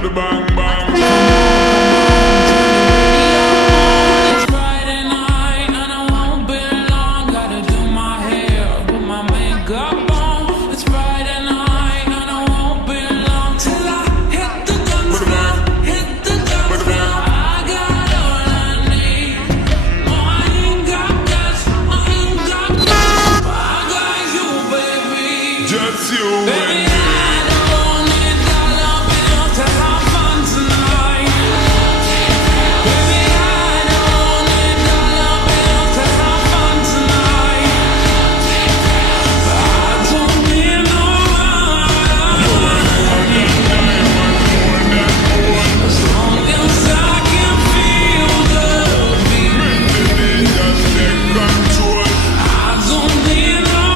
with the bang bang. It's Friday night and I won't be long. Gotta do my hair, put my makeup on. It's Friday night and I won't be long till I hit the guns now, hit the guns now. I got all I need. No, I ain't got cash, I ain't got cash. I got you, baby. Just you Baby,